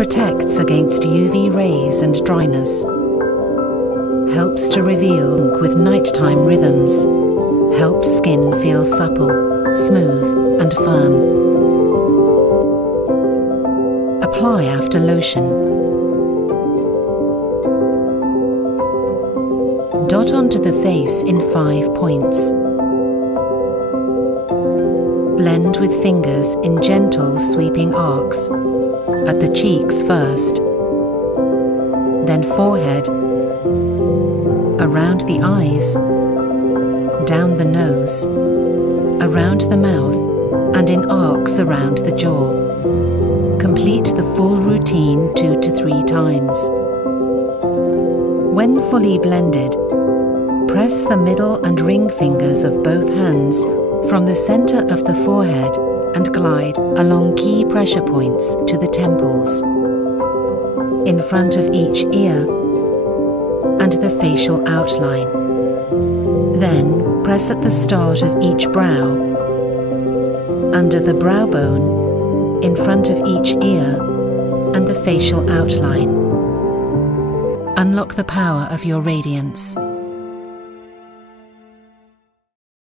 Protects against UV rays and dryness. Helps to reveal with nighttime rhythms. Helps skin feel supple, smooth and firm. Apply after lotion. Dot onto the face in 5 points. Blend with fingers in gentle sweeping arcs, at the cheeks first, then forehead, around the eyes, down the nose, around the mouth, and in arcs around the jaw. Complete the full routine 2 to 3 times. When fully blended, press the middle and ring fingers of both hands from the center of the forehead and glide along key pressure points to the temples, in front of each ear, and the facial outline. Then press at the start of each brow, under the brow bone, in front of each ear, and the facial outline. Unlock the power of your radiance.